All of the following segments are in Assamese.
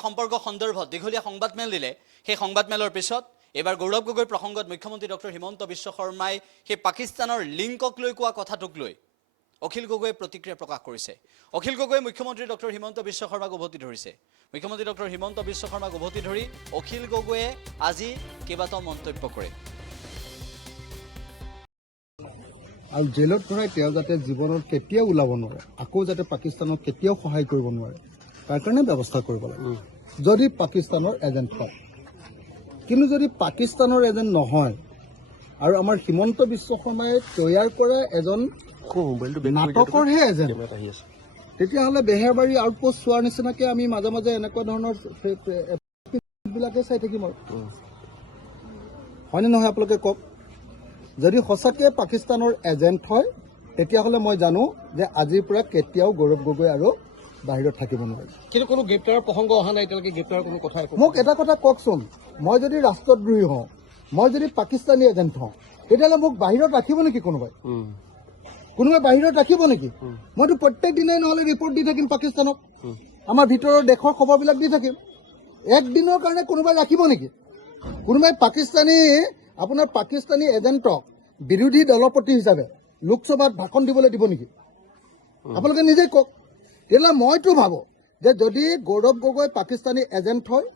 সম্পৰ্ক সন্দৰ্ভত দীঘলীয়া সংবাদমেল দিলে সেই সংবাদমেলৰ পিছত এবাৰ গৌৰৱ গগৈৰ প্ৰসংগত মুখ্যমন্ত্ৰী ডক্টৰ হিমন্ত বিশ্ব শৰ্মাই সেই পাকিস্তানৰ লিংকক লৈ কোৱা কথাটোক লৈ অখিল গগৈয়ে প্ৰতিক্ৰিয়া প্ৰকাশ কৰিছে। অখিল গগৈয়ে মুখ্যমন্ত্ৰী ডক্টৰ হিমন্ত বিশ্ব শৰ্মাক উভতি ধৰিছে। মুখ্যমন্ত্ৰী ডক্টৰ হিমন্ত বিশ্ব শৰ্মাক উভতি ধৰি অখিল গগৈয়ে আজি কেইবাটাও মন্তব্য কৰে। আৰু জেলত ভৰাই তেওঁ যাতে জীৱনত কেতিয়াও ওলাব নোৱাৰে, আকৌ যাতে পাকিস্তানক কেতিয়াও সহায় কৰিব নোৱাৰে, তাৰ কাৰণে ব্যৱস্থা কৰিব লাগে যদি পাকিস্তানৰ এজেণ্ট হয়। কিন্তু যদি পাকিস্তানৰ এজেণ্ট নহয় আৰু আমাৰ হিমন্ত বিশ্ব শৰ্মাই তৈয়াৰ কৰা এজন নাটকৰহে এজেণ্ট, তেতিয়াহ'লে বেহেৰবাৰী আউটপোষ্ট চোৱাৰ নিচিনাকৈ আমি মাজে মাজে এনেকুৱা ধৰণৰ বিলাকে চাই থাকিম আৰু হয়নে নহয় আপোনালোকে কওক। যদি সঁচাকৈ পাকিস্তানৰ এজেণ্ট হয় তেতিয়াহ'লে মই জানো যে আজিৰ পৰা কেতিয়াও গৌৰৱ গগৈ আৰু বাহিৰত থাকিব নোৱাৰে। কিন্তু কোনো গ্ৰেপ্তাৰৰ প্ৰসংগ অহা নাই এতিয়ালৈকে, গ্ৰেপ্তাৰৰ কোনো কথা। মোক এটা কথা কওকচোন, মই যদি ৰাষ্ট্ৰদ্ৰোহী হওঁ, মই যদি পাকিস্তানী এজেণ্ট হওঁ, তেতিয়াহ'লে মোক বাহিৰত ৰাখিব নেকি কোনোবাই? কোনোবাই বাহিৰত ৰাখিব নেকি? মইতো প্ৰত্যেক দিনাই নহ'লে ৰিপৰ্ট দি থাকিম পাকিস্তানক, আমাৰ ভিতৰৰ দেশৰ খবৰবিলাক দি থাকিম। একদিনৰ কাৰণে কোনোবাই ৰাখিব নেকি? কোনোবাই আপোনাৰ পাকিস্তানী এজেণ্টক বিৰোধী দলপতি হিচাপে লোকসভাত ভাষণ দিবলৈ দিব নেকি? আপোনালোকে নিজেই কওক। তেতিয়াহ'লে মইতো ভাবোঁ যে যদি গৌৰৱ গগৈ পাকিস্তানী এজেণ্ট হয়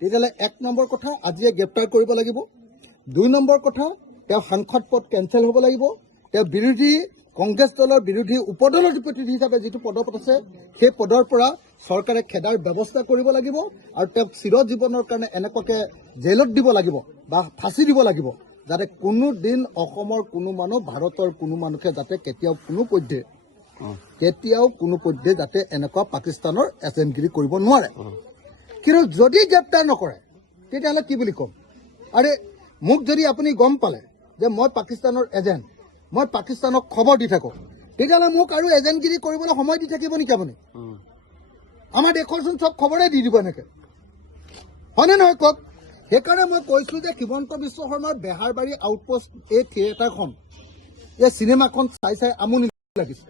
তেতিয়াহ'লে 1 নম্বৰ কথা আজিয়ে গ্ৰেপ্তাৰ কৰিব লাগিব। 2 নম্বৰ কথা তেওঁ সাংসদ পদ কেঞ্চেল হ'ব লাগিব। তেওঁ কংগ্ৰেছ দলৰ বিৰোধী উপদলপতি হিচাপে যিটো পদত আছে সেই পদৰ পৰা চৰকাৰে খেদাৰ ব্যৱস্থা কৰিব লাগিব আৰু তেওঁক চিৰজীৱনৰ কাৰণে এনেকুৱাকৈ জেলত দিব লাগিব বা ফাঁচি দিব লাগিব যাতে কোনো দিন অসমৰ কোনো মানুহ, ভাৰতৰ কোনো মানুহে যাতে কেতিয়াও কোনো পধ্যে যাতে এনেকুৱা পাকিস্তানৰ এজেণ্টগিৰি কৰিব নোৱাৰে। কিন্তু যদি গ্ৰেপ্তাৰ নকৰে তেতিয়াহ'লে কি বুলি ক'ম? আৰে মোক যদি আপুনি গম পালে যে মই পাকিস্তানৰ এজেণ্ট, মই পাকিস্তানক খবৰ দি থাকোঁ, তেতিয়াহ'লে মোক আৰু এজেণ্টগিৰি কৰিবলৈ সময় দি থাকিব নেকি আপুনি? আমাৰ দেশৰচোন চব খবৰে দি দিব এনেকৈ, হয়নে নহয় কওক? সেইকাৰণে মই কৈছোঁ যে হিমন্ত বিশ্ব শৰ্মাৰ বেহাৰবাৰী আউটপোষ্ট এই থিয়েটাৰখন, এই চিনেমাখন চাই আমনি লাগিছে।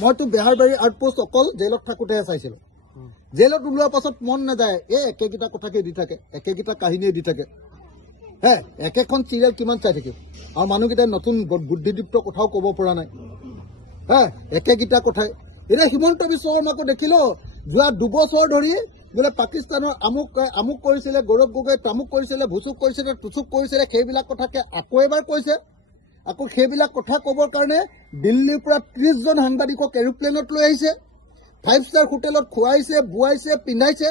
মইতো বেহাৰবাৰী আউটপোষ্ট অকল জেলত থাকোঁতেহে চাইছিলোঁ। জেলত ওলোৱাৰ পাছত মন নাযায়, একেকেইটা কথাকে দি থাকে, একেকেইটা কাহিনীয়ে দি থাকে। একেখন চিৰিয়েল কিমান চাই থাকিম? আৰু মানুহকেইটাই নতুন বুদ্ধিদীপ্ত কথাও ক'ব পৰা নাই। একেকেইটা কথাই। এতিয়া হিমন্ত বিশ্ব শৰ্মাকো দেখিলোঁ যোৱা 2 বছৰ ধৰি বোলে পাকিস্তানৰ আমুক কৰিছিলে, গৌৰৱ গগৈ তামুক কৰিছিলে, ভুচুক কৰিছিলে, টুচুক কৰিছিলে, সেইবিলাক কথাকে আকৌ এবাৰ কৈছে। আকৌ সেইবিলাক কথা ক'বৰ কাৰণে দিল্লীৰ পৰা 30জন সাংবাদিকক এৰোপ্লেনত লৈ আহিছে, 5 ষ্টাৰ হোটেলত খুৱাইছে, বোৱাইছে, পিন্ধাইছে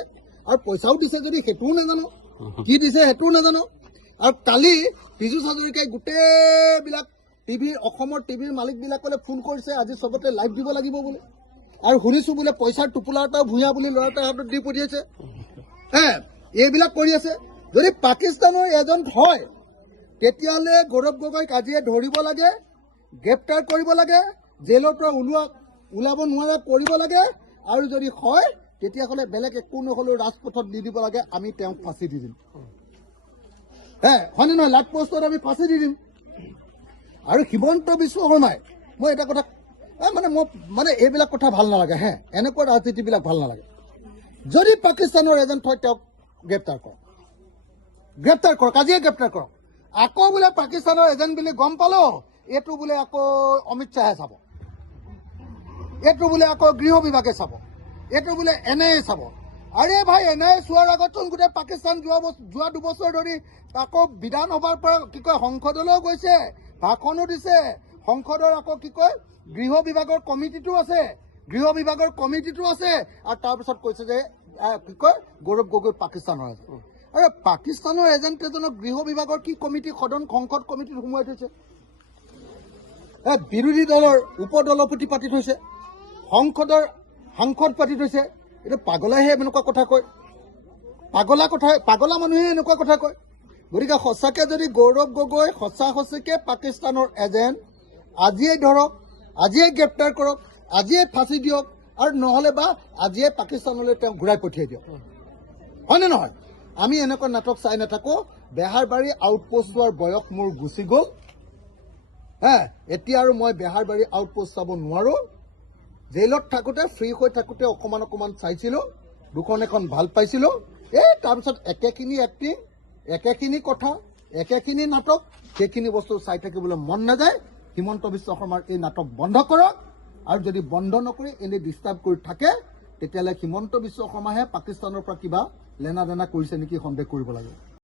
আৰু পইচাও দিছে যদি সেইটোও নাজানো, কি দিছে সেইটোও নাজানো। আৰু কালি পীযুষ হাজৰিকাই গোটেইবিলাক অসমৰ টিভিৰ মালিকবিলাকলৈ ফোন কৰিছে আজি চবতে লাইভ দিব লাগিব বুলি। আৰু শুনিছোঁ বোলে পইচাৰ টোপোলা এটাও ভূঞা বুলি ল'ৰা এটাৰ হাতত দি পঠিয়াইছে। এইবিলাক কৰি আছে। যদি পাকিস্তানৰ এজেণ্ট হয় তেতিয়াহ'লে গৌৰৱ গগৈক আজিয়ে ধৰিব লাগে, গ্ৰেপ্তাৰ কৰিব লাগে, জেলৰ পৰা ওলাব নোৱাৰা কৰিব লাগে। আৰু যদি হয় তেতিয়াহ'লে বেলেগ একো নহ'লেও ৰাজপথত দি দিব লাগে, আমি তেওঁক ফাঁচি দি দিম। হয়নে নহয়? লাট পোষ্টত আমি ফাঁচি দি দিম। আৰু হিমন্ত বিশ্ব শৰ্মাই, মই এটা কথা মানে এইবিলাক কথা ভাল নালাগে। এনেকুৱা ৰাজনীতিবিলাক ভাল নালাগে। যদি পাকিস্তানৰ এজেণ্ট হয় তেওঁক গ্ৰেপ্তাৰ কৰক, আজিয়ে গ্ৰেপ্তাৰ কৰক। আকৌ বোলে পাকিস্তানৰ এজেণ্ট বুলি গম পালো, এইটো বোলে আকৌ অমিত শ্বাহে চাব, এইটো বোলে আকৌ গৃহ বিভাগে চাব, এইটো বোলে NIA চাব। আৰে ভাই, NIA চোৱাৰ আগতচোন গোটেই পাকিস্তান যোৱা 2 বছৰ ধৰি আকৌ বিধানসভাৰ পৰা সংসদলৈও গৈছে, ভাষণো দিছে। সংসদৰ আকৌ গৃহ বিভাগৰ কমিটিটো আছে, আৰু তাৰপিছত কৈছে যে গৌৰৱ গগৈ পাকিস্তানৰ এজেণ্ট। আৰে পাকিস্তানৰ এজেণ্ট এজনক গৃহ বিভাগৰ কি কমিটি, সংসদ কমিটিত সোমোৱাই থৈছে? বিৰোধী দলৰ উপদলপতি পাতি থৈছে, সংসদৰ সাংসদ পাতি থৈছে। এইটো পাগলাইহে এনেকুৱা কথা কয়, পাগলা মানুহে এনেকুৱা কথা কয়। গতিকে সঁচাকৈ যদি গৌৰৱ গগৈ সঁচাকৈ পাকিস্তানৰ এজেণ্ট, আজিয়ে ধৰক, আজিয়ে গ্ৰেপ্তাৰ কৰক, আজিয়ে ফাঁচি দিয়ক, আৰু নহ'লে বা আজিয়ে পাকিস্তানলৈ তেওঁক ঘূৰাই পঠিয়াই দিয়ক, হয়নে নহয়? আমি এনেকুৱা নাটক চাই নাথাকোঁ। বেহাৰবাৰী আউটপোষ্ট চোৱাৰ বয়স মোৰ গুচি গ'ল। এতিয়া আৰু মই বেহাৰবাৰী আউটপোষ্ট চাব নোৱাৰোঁ। জেলত থাকোঁতে, ফ্ৰী হৈ থাকোঁতে অকণমান চাইছিলোঁ। দুখন এখন ভাল পাইছিলোঁ তাৰপিছত একেখিনি এক্টিং একেখিনি কথা একেখিনি নাটক সেইখিনি বস্তু চাই থাকিবলৈ মন নাযায় হিমন্ত বিশ্ব শৰ্মাৰ এই নাটক বন্ধ কৰক আৰু যদি বন্ধ নকৰি এনেই ডিষ্টাৰ্ব কৰি থাকে তেতিয়াহ'লে হিমন্ত বিশ্ব শৰ্মাহে পাকিস্তানৰ পৰা কিবা লেনা দেনা কৰিছে নেকি সন্দেহ কৰিব লাগে